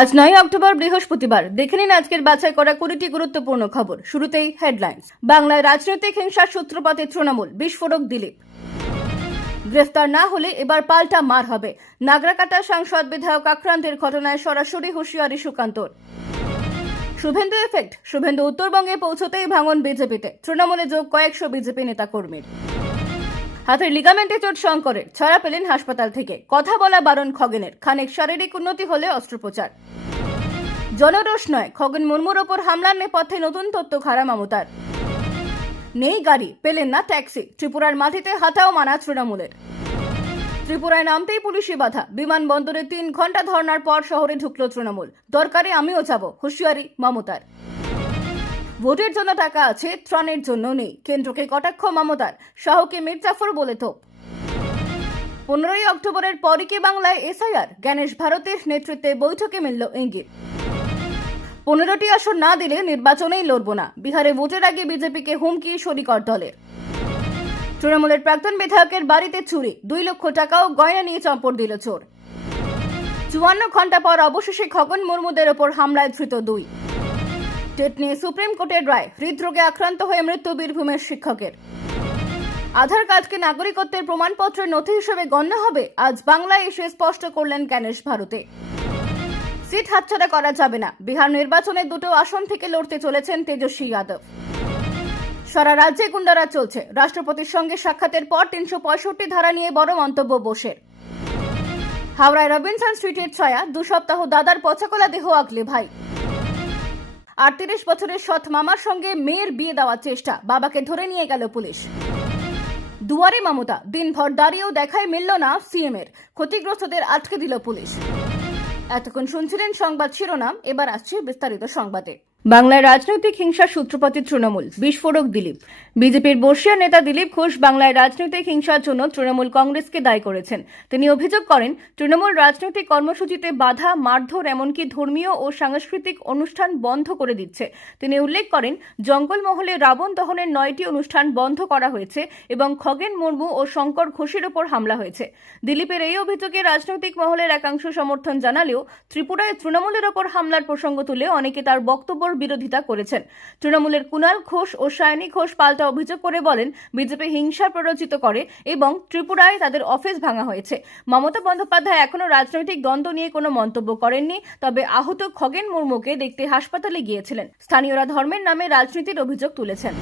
আজ নয় অক্টোবর বৃহস্পতিবার। দেখে নিন আজকের বাছাই করা কুড়িটি গুরুত্বপূর্ণ খবর। শুরুতেই হেডলাইন্স বাংলায় রাজনৈতিক হিংসার সূত্রপাতে তৃণমূল, বিস্ফোরক দিলীপ। গ্রেফতার না হলে এবার পাল্টা মার হবে। নাগরাকাটা সাংসদ বিধায়ক আক্রান্তের ঘটনায় সরাসরি হুঁশিয়ারি সুকান্তর শুভেন্দু এফেক্ট শুভেন্দু উত্তরবঙ্গে পৌঁছতেই ভাঙন বিজেপিতে। তৃণমূলে যোগ কয়েকশো বিজেপি নেতাকর্মীর। হাতের লিগামেন্টে চোট শঙ্করের ছাড়া পেলেন হাসপাতাল থেকে। কথা বলা বারণ খগেনের। খানিক শারীরিক উন্নতি হলে অস্ত্রোপচার। জনরোষ নয়, খগেন মুর্মুর ওপর হামলার নেপথ্যে নতুন তথ্য খারা মমতার নেই গাড়ি, পেলেন না ট্যাক্সি। ত্রিপুরার মাটিতে হাতাও মানা তৃণমূলের। ত্রিপুরায় নামতেই পুলিশি বাধা। বিমানবন্দরে তিন ঘণ্টা ধর্নার পর শহরে ঢুকল তৃণমূল। দরকারে আমিও যাব, হুঁশিয়ারি মমতার। ভোটের জন্য টাকা আছে, ত্রাণের জন্য নেই। কেন্দ্রকে কটাক্ষ মমতার শাহকে মির্জাফর বলে তো পনেরোই অক্টোবরের পরই কি বাংলায় এসআইআর? জ্ঞানেশ ভারতের নেতৃত্বে বৈঠকে মিলল ইঙ্গিত। পনেরোটি আসন না দিলে নির্বাচনেই লড়ব না। বিহারে ভোটের আগে বিজেপিকে হুমকি শরিকর দলের। তৃণমূলের প্রাক্তন বিধায়কের বাড়িতে চুরি, দুই লক্ষ টাকাও গয়না নিয়ে চম্পট দিল চোর। চুয়ান্ন ঘণ্টা পর অবশেষে খগন মুর্মুদের ওপর হামলায় ধৃত দুই। টেট নিয়ে সুপ্রিম কোর্টের রায়। হৃদরোগে আক্রান্ত হয়ে মৃত্যু বীরভূমের শিক্ষকের। আধার কার্ডকে নাগরিকত্বের প্রমাণপত্রের নথি হিসেবে গণ্য হবে? আজ বাংলায় এসে স্পষ্ট করলেন জ্ঞানেশ ভারতে। সিট হাতছাড়া করা যাবে না। বিহার নির্বাচনে দুটো আসন থেকে লড়তে চলেছেন তেজস্বী যাদব। সারা রাজ্যে গুন্ডারা চলছে। রাষ্ট্রপতির সঙ্গে সাক্ষাতের পর তিনশো পঁয়ষট্টি ধারা নিয়ে বড় মন্তব্য বসের। হাওড়ায় রবিনসন স্ট্রিটের ছায়া। দু সপ্তাহ দাদার পচাকলা দেহ আগলে ভাই। আটত্রিশ বছরের সৎ মামার সঙ্গে মেয়ের বিয়ে দেওয়ার চেষ্টা। বাবাকে ধরে নিয়ে গেল পুলিশ। দুয়ারে মমতা, দিনভর দাঁড়িয়েও দেখায় মিলল না সিএম এর ক্ষতিগ্রস্তদের আটকে দিল পুলিশ। এতক্ষণ শুনছিলেন সংবাদ শিরোনাম, এবার আসছে বিস্তারিত সংবাদে। বাংলায় রাজনৈতিক হিংসার সূত্রপাতি তৃণমূল। বিস্ফোরক দিলীপ। বিজেপির বর্ষিয়া নেতা দিলীপ ঘোষ বাংলায় রাজনৈতিক হিংসার জন্য তৃণমূল কংগ্রেসকে দায়ী করেছেন। তিনি অভিযোগ করেন, তৃণমূল রাজনৈতিক কর্মসূচিতে বাধা, মারধর, এমনকি ধর্মীয় ও সাংস্কৃতিক অনুষ্ঠান বন্ধ করে দিচ্ছে। তিনি উল্লেখ করেন, জঙ্গলমহলে রাবণ দহনের নয়টি অনুষ্ঠান বন্ধ করা হয়েছে এবং খগেন মুর্মু ও শঙ্কর ঘোষের ওপর হামলা হয়েছে। দিলীপের এই অভিযোগে রাজনৈতিক মহলের একাংশ সমর্থন জানালেও ত্রিপুরায় তৃণমূলের ওপর হামলার প্রসঙ্গ তুলে অনেকে তার বক্তব্যের বিরোধিতা করেছেন। তৃণমূলের কুনাল ঘোষ ও সায়নী ঘোষ পাল্টা অভিযোগ করে বলেন, বিজেপি হিংসা প্ররোচিত করে এবং ত্রিপুরায় তাদের অফিস ভাঙা হয়েছে। মমতা বন্দ্যোপাধ্যায় এখনও রাজনৈতিক দ্বন্দ্ব নিয়ে কোনো মন্তব্য করেননি, তবে আহত খগেন মুর্মুকে দেখতে হাসপাতালে গিয়েছিলেন। স্থানীয়রা ধর্মের নামে রাজনীতির অভিযোগ তুলেছেন।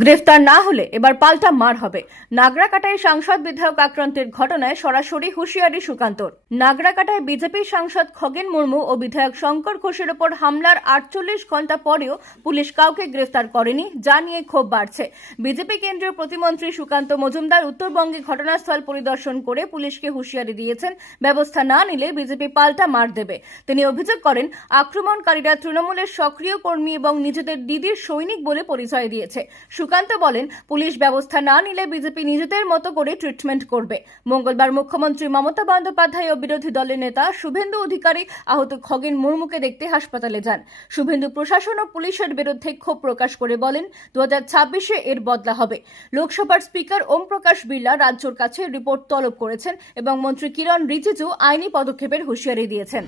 গ্রেফতার না হলে এবার পাল্টা মার হবে। নাগরাকাটায় সাংসদ বিধায়ক আক্রান্তের ঘটনায় সরাসরি হুঁশিয়ারি সুকান্তর। নাগরাকাটায় বিজেপি সাংসদ খগেন মুর্মু ও বিধায়ক শঙ্কর ঘোষের ওপর হামলার আটচল্লিশ ঘণ্টা পরেও পুলিশ কাউকে গ্রেফতার করেনি, যা নিয়ে ক্ষোভ বাড়ছে। বিজেপি কেন্দ্রীয় প্রতিমন্ত্রী সুকান্ত মজুমদার উত্তরবঙ্গে ঘটনাস্থল পরিদর্শন করে পুলিশকে হুঁশিয়ারি দিয়েছেন, ব্যবস্থা না নিলে বিজেপি পাল্টা মার দেবে। তিনি অভিযোগ করেন, আক্রমণকারীরা তৃণমূলের সক্রিয় কর্মী এবং নিজেদের দিদির সৈনিক বলে পরিচয় দিয়েছে। সুকান্ত বলেন, পুলিশ ব্যবস্থা না নিলে বিজেপি নিজেদের মতো করে ট্রিটমেন্ট করবে। মঙ্গলবার মুখ্যমন্ত্রী মমতা বন্দ্যোপাধ্যায় ও বিরোধী দলের নেতা শুভেন্দু অধিকারী আহত খগেন মুর্মুকে দেখতে হাসপাতালে যান। শুভেন্দু প্রশাসন ও পুলিশের বিরুদ্ধে ক্ষোভ প্রকাশ করে বলেন দু ছাব্বিশে এর বদলা হবে। লোকসভার স্পিকার ওম প্রকাশ বিড়লা রাজ্যর কাছে রিপোর্ট তলব করেছেন এবং মন্ত্রী কিরণ রিজিজু আইনি পদক্ষেপের হুঁশিয়ারি দিয়েছেন।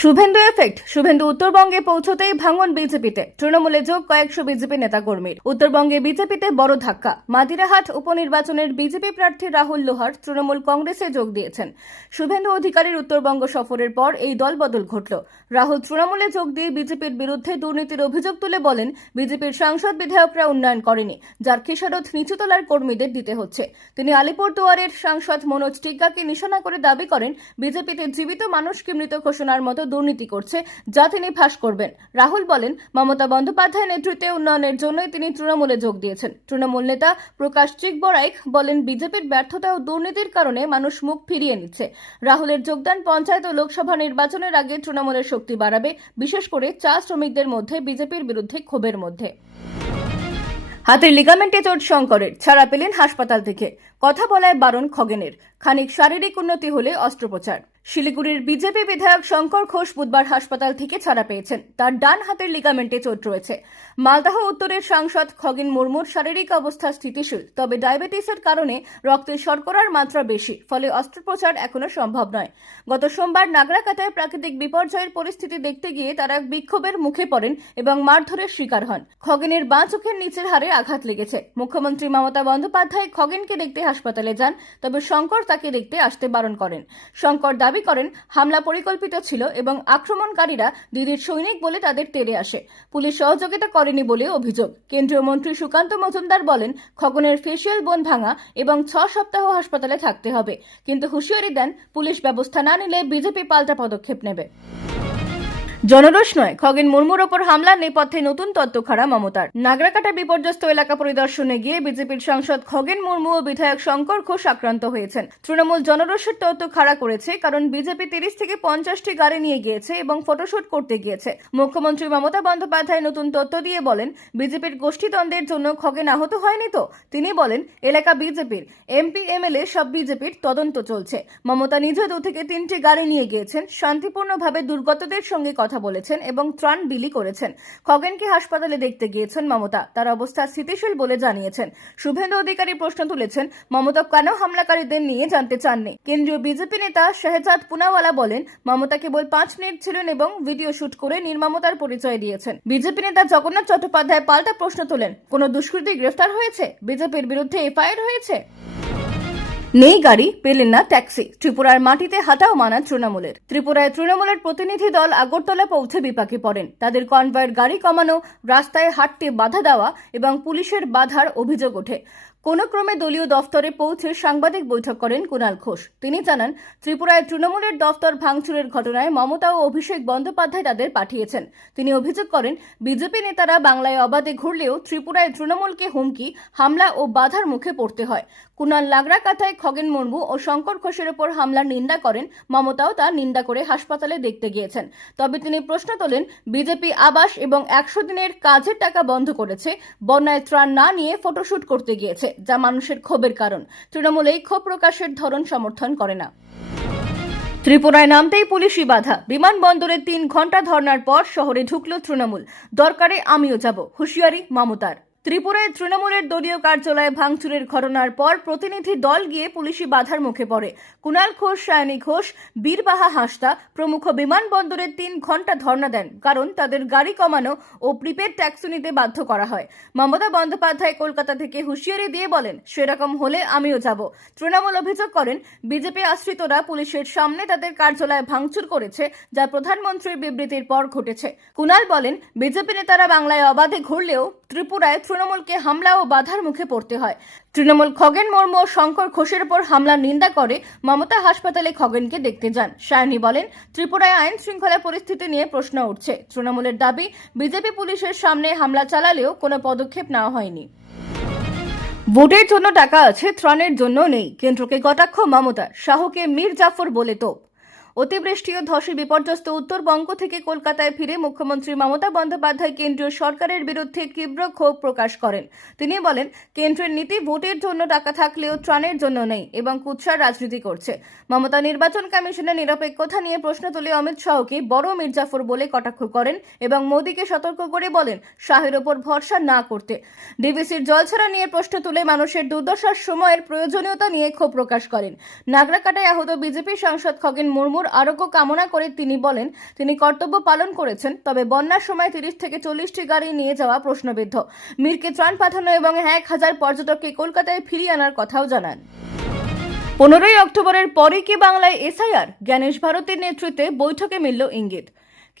শুভেন্দু এফেক্ট শুভেন্দু উত্তরবঙ্গে পৌঁছতেই ভাঙন বিজেপিতে। তৃণমূলে যোগ কয়েকশো বিজেপি নেতাকর্মীর। উত্তরবঙ্গে বিজেপিতে বড় ধাক্কা। মাদিরাহাট উপনির্বাচনের বিজেপি প্রার্থী রাহুল লোহার তৃণমূল কংগ্রেসে যোগ দিয়েছেন। শুভেন্দু অধিকারীর উত্তরবঙ্গ সফরের পর এই দলবদল ঘটল। রাহুল তৃণমূলে যোগ দিয়ে বিজেপির বিরুদ্ধে দুর্নীতির অভিযোগ তুলে বলেন, বিজেপির সাংসদ বিধায়করা উন্নয়ন করেনি, যার খেসারত নিচুতলার কর্মীদের দিতে হচ্ছে। তিনি আলিপুরদুয়ারের সাংসদ মনোজ টিগ্গাকে নিশানা করে দাবি করেন, বিজেপিতে জীবিত মানুষকে মৃত ঘোষণার মতো দুর্নীতি করছে, যা তিনি ফাঁস করবেন। রাহুল বলেন, মমতা বন্দ্যোপাধ্যায় নেতৃত্বে উন্নয়নের জন্যই তিনি তৃণমূলে যোগ দিয়েছেন। তৃণমূল নেতা প্রকাশ চিকবরাইক বলেন, বিজেপির ব্যর্থতা ও দুর্নীতির কারণে মানুষ মুখ ফিরিয়ে নিচ্ছে। রাহুলের যোগদান পঞ্চায়েত ও লোকসভা নির্বাচনের আগে তৃণমূলের শক্তি বাড়াবে, বিশেষ করে চা শ্রমিকদের মধ্যে, বিজেপির বিরুদ্ধে ক্ষোভের মধ্যে। হাতের লিগামেন্টে চোট শঙ্করের ছাড়া পেলেন হাসপাতাল থেকে। কথা বলায় বারণ খগেনের। খানিক শারীরিক উন্নতি হলে অস্ত্রোপচার। শিলিগুড়ির বিজেপি বিধায়ক শঙ্কর ঘোষ বুধবার হাসপাতাল থেকে ছাড়া পেয়েছেন। তার ডান হাতের লিগামেন্টে চোট রয়েছে। মালদাহ উত্তরের সাংসদ খগেন মুর্মুর শারীরিক অবস্থা স্থিতিশীল, তবে ডায়াবেটিসের কারণে রক্তে শর্করার মাত্রা বেশি, ফলে অস্ত্রোপচার এখনও সম্ভব নয়। গত সোমবার নাগরাকাটায় প্রাকৃতিক বিপর্যয়ের পরিস্থিতি দেখতে গিয়ে তারা বিক্ষোভের মুখে পড়েন এবং মারধরের শিকার হন। খগেনের বাঁ চোখের নিচের হাড়ে আঘাত লেগেছে। মুখ্যমন্ত্রী মমতা বন্দ্যোপাধ্যায় খগেনকে দেখতে হাসপাতালে যান, তবে শঙ্কর তাকে দেখতে আসতে বারণ করেন। শঙ্কর দাবি করেন, হামলা পরিকল্পিত ছিল এবং আক্রমণকারীরা দিদির সৈনিক বলে তাদের তেড়ে আসে। পুলিশ সহযোগিতা করেনি বলে অভিযোগ। কেন্দ্রীয় মন্ত্রী সুকান্ত মজুমদার বলেন, খগনের ফেসিয়াল বোন ভাঙা এবং ছ সপ্তাহ হাসপাতালে থাকতে হবে। কিন্তু হুঁশিয়ারি দেন, পুলিশ ব্যবস্থা না নিলে বিজেপি পাল্টা পদক্ষেপ নেবে। জনরোষ নয়। খগেন মুর্মুর ওপর হামলার নেপথ্যে নতুন তত্ত্ব খাড়া মমতার। নাগরাকাটা বিপর্যস্ত এলাকা পরিদর্শনে গিয়ে বিজেপির সাংসদ খগেন মুর্মু ও বিধায়ক শঙ্কর ঘোষ আক্রান্ত হয়েছেন। তৃণমূল জনরোষের তত্ত্ব খাড়া করেছে, কারণ বিজেপি তিরিশ থেকে পঞ্চাশটি গাড়ি নিয়ে গিয়েছে এবং ফটোশুট করতে গিয়েছে। মুখ্যমন্ত্রী মমতা বন্দ্যোপাধ্যায় নতুন তত্ত্ব দিয়ে বলেন, বিজেপির গোষ্ঠীদ্বন্দ্বের জন্য খগেন আহত হয়নি তো? তিনি বলেন, এলাকা বিজেপির। এমপি, এমএলএ সব বিজেপির, তদন্ত চলছে। মমতা নিজে দু থেকে তিনটি গাড়ি নিয়ে গিয়েছেন। শান্তিপূর্ণভাবে দুর্গতদের সঙ্গে কথা বলেছেন এবং ত্রাণ বিলি করেছেন। খগেনকে হাসপাতালে দেখতে গিয়েছেন মমতা। তার অবস্থা স্থিতিশীল বলে জানিয়েছেন। শুভেন্দু অধিকারী প্রশ্ন তুলেছেন, মমতা কেন হামলাকারীদের নিয়ে জানতে চাননি? কেন্দ্রীয় বিজেপি নেতা শাহজাদ পুনাওয়ালা বলেন, মমতা কেবল পাঁচ মিনিট ছিলেন এবং ভিডিও শুট করে নির্মমতার পরিচয় দিয়েছেন। বিজেপি নেতা জগন্নাথ চট্টোপাধ্যায় পাল্টা প্রশ্ন তোলেন, কোন দুষ্কৃতী গ্রেফতার হয়েছে? বিজেপির বিরুদ্ধে এফআইআর হয়েছে? নেই গাড়ি, পেলেন না ট্যাক্সি। ত্রিপুরার মাটিতে হাঁটাও মানা তৃণমূলের। ত্রিপুরায় তৃণমূলের প্রতিনিধি দল আগরতলা পৌঁছে বিপাকে পড়েন। তাদের কনভয়ের গাড়ি কমানো, রাস্তায় হাঁটতে বাধা দেওয়া এবং পুলিশের বাধার অভিযোগ ওঠে। কোনো ক্রমে দলীয় দফতরে পৌঁছে সাংবাদিক বৈঠক করেন কুণাল ঘোষ। তিনি জানান, ত্রিপুরায় তৃণমূলের দফতর ভাঙচুরের ঘটনায় মমতা ও অভিষেক বন্দ্যোপাধ্যায় তাদের পাঠিয়েছেন। তিনি অভিযোগ করেন, বিজেপি নেতারা বাংলায় অবাধে ঘুরলেও ত্রিপুরায় তৃণমূলকে হুমকি, হামলা ও বাধার মুখে পড়তে হয়। কুণাল লাগরাকাথায় খগেন মুর্মু ও শঙ্কর ঘোষের ওপর হামলার নিন্দা করেন, মমতাও তা নিন্দা করে হাসপাতালে দেখতে গিয়েছেন। তবে তিনি প্রশ্ন তোলেন, বিজেপি আবাস এবং একশো দিনের কাজের টাকা বন্ধ করেছে, বন্যায় ত্রাণ না নিয়ে ফটোশুট করতে গিয়েছে। যা মানুষের ক্ষোভের কারণ। তৃণমূল এই ক্ষোভ প্রকাশের ধরন সমর্থন করে না। ত্রিপুরায় নামতেই পুলিশি বাধা। বিমানবন্দরে তিন ঘণ্টা ধর্নার পর শহরে ঢুকল তৃণমূল। দরকারে আমিও যাব। হুঁশিয়ারি মমতার। ত্রিপুরায় তৃণমূলের দলীয় কার্যালয়ে ভাঙচুরের ঘটনার পর প্রতিনিধি দল গিয়ে পুলিশি বাধার মুখে পড়ে। কুণাল ঘোষ, সায়নী ঘোষ, বীরবাহা হাসদা প্রমুখ বিমানবন্দরে তিন ঘণ্টা ধর্ণা দেন কারণ তাদের গাড়ি কমানো ও প্রিপেড ট্যাক্সি নিতে বাধ্য করা হয়। মমতা বন্দ্যোপাধ্যায় কলকাতা থেকে হুঁশিয়ারি দিয়ে বলেন, সেরকম হলে আমিও যাব। তৃণমূল অভিযোগ করেন, বিজেপি আশ্রিতরা পুলিশের সামনে তাদের কার্যালয়ে ভাঙচুর করেছে, যা প্রধানমন্ত্রীর বিবৃতির পর ঘটেছে। কুণাল বলেন, বিজেপি নেতারা বাংলায় অবাধে ঘুরলেও ত্রিপুরায় তৃণমূলকে হামলা ও বাধার মুখে পড়তে হয়। তৃণমূল খগেন মুর্মু ও শঙ্কর ঘোষের ওপর হামলার নিন্দা করে মমতা হাসপাতালে খগেনকে দেখতে যান। সায়নী বলেন, ত্রিপুরায় আইন শৃঙ্খলা পরিস্থিতি নিয়ে প্রশ্ন উঠছে। তৃণমূলের দাবি, বিজেপি পুলিশের সামনে হামলা চালালেও কোনো পদক্ষেপ নেওয়া হয়নি। ভোটের জন্য টাকা আছে, ত্রাণের জন্য নেই। কেন্দ্রকে কটাক্ষ মমতা শাহকে মীর জাফর বলে তোপ অতিবৃষ্টি ও ধসে বিপর্যস্ত উত্তরবঙ্গ থেকে কলকাতায় ফিরে মুখ্যমন্ত্রী মমতা বন্দ্যোপাধ্যায় কেন্দ্রীয় সরকারের বিরুদ্ধে তীব্র ক্ষোভ প্রকাশ করেন। তিনি বলেন, কেন্দ্রের নীতি ভোটের জন্য টাকা থাকলেও ত্রাণের জন্য নেই এবং কুৎসার রাজনীতি করছে। মমতা নির্বাচন কমিশনের নিরপেক্ষতা নিয়ে প্রশ্ন তুলে অমিত শাহকে বড় মির্জাফর বলে কটাক্ষ করেন এবং মোদীকে সতর্ক করে বলেন, শাহের ওপর ভরসা না করতে। ডিবিসির জলছাড়া নিয়ে প্রশ্ন তুলে মানুষের দুর্দশার সময়ের প্রয়োজনীয়তা নিয়ে ক্ষোভ প্রকাশ করেন। নাগরাকাটায় আহত বিজেপি সাংসদ খগেন মুর্মুর আরোগ্য কামনা করে তিনি বলেন, তিনি কর্তব্য পালন করেছেন, তবে বন্যার সময় তিরিশ থেকে চল্লিশটি গাড়ি নিয়ে যাওয়া প্রশ্নবিদ্ধ। মীরকে ত্রাণ পাঠানো এবং এক হাজার পর্যটককে কলকাতায় ফিরিয়ে আনার কথাও জানান। পনেরোই অক্টোবরের পরে কি বাংলায় এসআইআর? জ্ঞানেশ ভারতের নেতৃত্বে বৈঠকে মিলল ইঙ্গিত।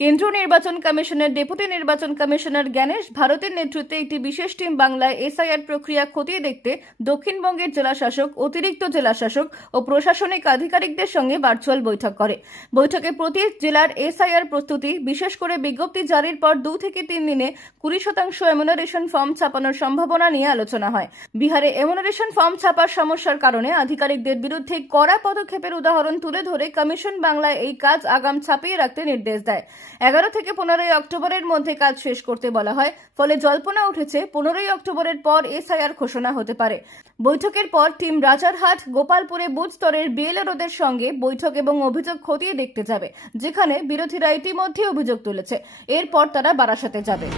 কেন্দ্রীয় নির্বাচন কমিশনের ডেপুটি নির্বাচন কমিশনার জ্ঞানেশ ভারতের নেতৃত্বে একটি বিশেষ টিম বাংলায় এসআইআর প্রক্রিয়া খতিয়ে দেখতে দক্ষিণবঙ্গের জেলাশাসক, অতিরিক্ত জেলাশাসক ও প্রশাসনিক আধিকারিকদের সঙ্গে ভার্চুয়াল বৈঠক করে। বৈঠকে প্রতি জেলার এসআইআর প্রস্তুতি, বিশেষ করে বিজ্ঞপ্তি জারির পর দু থেকে তিন দিনে কুড়ি শতাংশ এমুনারেশন ফর্ম ছাপানোর সম্ভাবনা নিয়ে আলোচনা হয়। বিহারে এমুনারেশন ফর্ম ছাপার সমস্যার কারণে আধিকারিকদের বিরুদ্ধে কড়া পদক্ষেপের উদাহরণ তুলে ধরে কমিশন বাংলায় এই কাজ আগাম ছাপিয়ে রাখতে নির্দেশ দেয়। এগারো থেকে পনেরোই অক্টোবরের মধ্যে কাজ শেষ করতে বলা হয়। ফলে জল্পনা উঠেছে, পনেরোই অক্টোবরের পর এসআইআর ঘোষণা হতে পারে। বৈঠকের পর টিম রাজারহাট, গোপালপুরে বুথ স্তরের বিএলআরওদের সঙ্গে বৈঠক এবং অভিযোগ খতিয়ে দেখতে যাবে, যেখানে বিরোধীরা ইতিমধ্যে অভিযোগ তুলেছে। এরপর তারা বারাসাতে যাবে।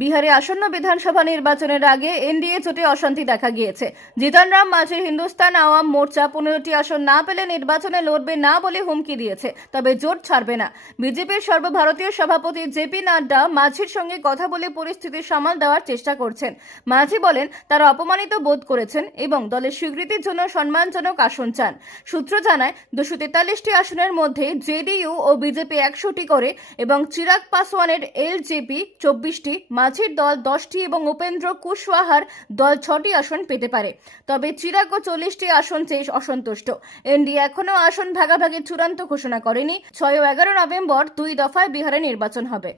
বিহারে আসন্ন বিধানসভা নির্বাচনের আগে এনডিএ জোটে অশান্তি দেখা গিয়েছে। জিতন রাম মাঝি হিন্দুস্তান আওয়াম মোর্চা পনেরোটি আসন না পেলে নির্বাচনে লড়বে না বলে হুমকি দিয়েছে, তবে জোট ছাড়বে না। বিজেপির সর্বভারতীয় সভাপতি জেপি নাড্ডা মাঝির সঙ্গে কথা বলে পরিস্থিতি সামাল দেওয়ার চেষ্টা করছেন। মাঝি বলেন, তারা অপমানিত বোধ করেছেন এবং দলের স্বীকৃতির জন্য সম্মানজনক আসন চান। সূত্র জানায়, দুশো তেতাল্লিশটি আসনের মধ্যে জেডিইউ ও বিজেপি একশোটি করে এবং চিরাগ পাসওয়ানের এলজেপি চব্বিশটি মাঝির দল দশটি এবং উপেন্দ্র কুশওয়াহার দল ছটি আসন পেতে পারে। তবে চিরাগ চল্লিশটি আসন চেয়ে অসন্তুষ্ট। এনডি এখনও আসন ভাগাভাগি চূড়ান্ত ঘোষণা করেনি। ছয় ও এগারো নভেম্বর দুই দফায় বিহারে নির্বাচন হবে।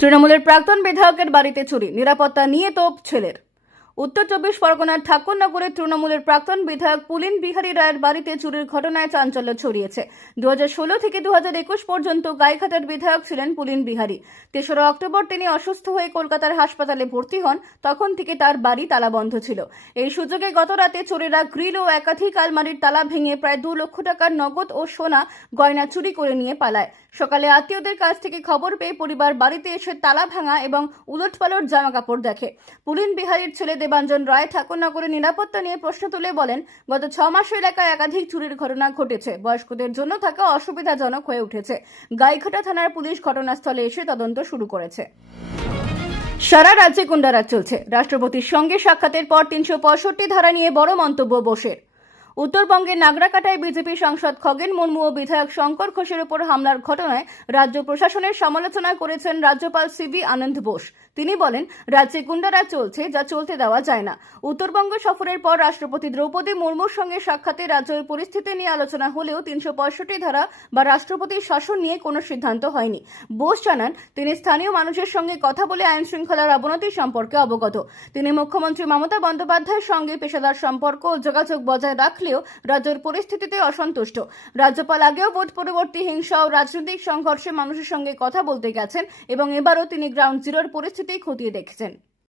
তৃণমূলের প্রাক্তন বিধায়কের বাড়িতে চুরি, নিরাপত্তা নিয়ে তোপ ছেলের। উত্তর চব্বিশ পরগনার ঠাকুরনগরের তৃণমূলের প্রাক্তন বিধায়ক পুলিন বিহারী রায়ের বাড়িতে চুরির ঘটনায় চাঞ্চল্য ছড়িয়েছে। দু ষোলো থেকে দু একুশ পর্যন্ত গাইঘাটার বিধায়ক ছিলেন পুলিন বিহারী। তেসরা অক্টোবর তিনি অসুস্থ হয়ে কলকাতার হাসপাতালে ভর্তি হন, তখন থেকে তার বাড়ি তালাবন্ধ ছিল। এই সুযোগে গত রাতে চোরেরা গ্রিল ও একাধিক আলমারির তালা ভেঙে প্রায় দু লক্ষ টাকার নগদ ও সোনা গয়না চুরি করে নিয়ে পালায়। সকালে আত্মীয়দের কাছ থেকে খবর পেয়ে পরিবার বাড়িতে এসে তালা ভাঙা এবং উলটপালট জামা কাপড় দেখে। পুলিন বিহারীর ছেলে দেবাঞ্জন রায় ঠাকুরনগরের নিরাপত্তা নিয়ে প্রশ্ন তুলে বলেন, গত ছ মাস এলাকায় একাধিক চুরির ঘটনা ঘটেছে। বয়স্কদের জন্য থাকা অসুবিধাজনক হয়ে উঠেছে। গাইঘাটা থানার পুলিশ ঘটনাস্থলে এসে তদন্ত শুরু করেছে। সারা রাজ্যে গুন্ডারাজ চলছে। রাষ্ট্রপতির সঙ্গে সাক্ষাতের পর তিনশো পঁয়ষট্টি ধারা নিয়ে বড় মন্তব্য বসের। উত্তরবঙ্গের নাগরাকাটায় বিজেপি সাংসদ খগেন মুর্মু ও বিধায়ক শঙ্কর ঘোষের উপর হামলার ঘটনায় রাজ্য প্রশাসনের সমালোচনা করেছেন রাজ্যপাল সিবি আনন্দ বোস। তিনি বলেন, রাজ্যে গুন্ডারাজ চলছে যা চলতে দেওয়া যায় না। উত্তরবঙ্গ সফরের পর রাষ্ট্রপতি দ্রৌপদী মুর্মুর সঙ্গে সাক্ষাতে রাজ্যের পরিস্থিতি নিয়ে আলোচনা হলেও তিনশো পঁয়ষট্টি ধারা বা রাষ্ট্রপতির শাসন নিয়ে কোনো সিদ্ধান্ত হয়নি। বোস জানান, তিনি স্থানীয় মানুষের সঙ্গে কথা বলে আইন শৃঙ্খলার অবনতি সম্পর্কে অবগত। তিনি মুখ্যমন্ত্রী মমতা বন্দ্যোপাধ্যায়ের সঙ্গে পেশাদার সম্পর্ক ও যোগাযোগ বজায় রাখলেও রাজ্যের পরিস্থিতিতে অসন্তুষ্ট। রাজ্যপাল আগেও ভোট পরবর্তী হিংসা ও রাজনৈতিক সংঘর্ষে মানুষের সঙ্গে কথা বলতে গেছেন এবং এবারও তিনি গ্রাউন্ড জিরোর পরিস্থিতি খতিয়ে দেখেছেন।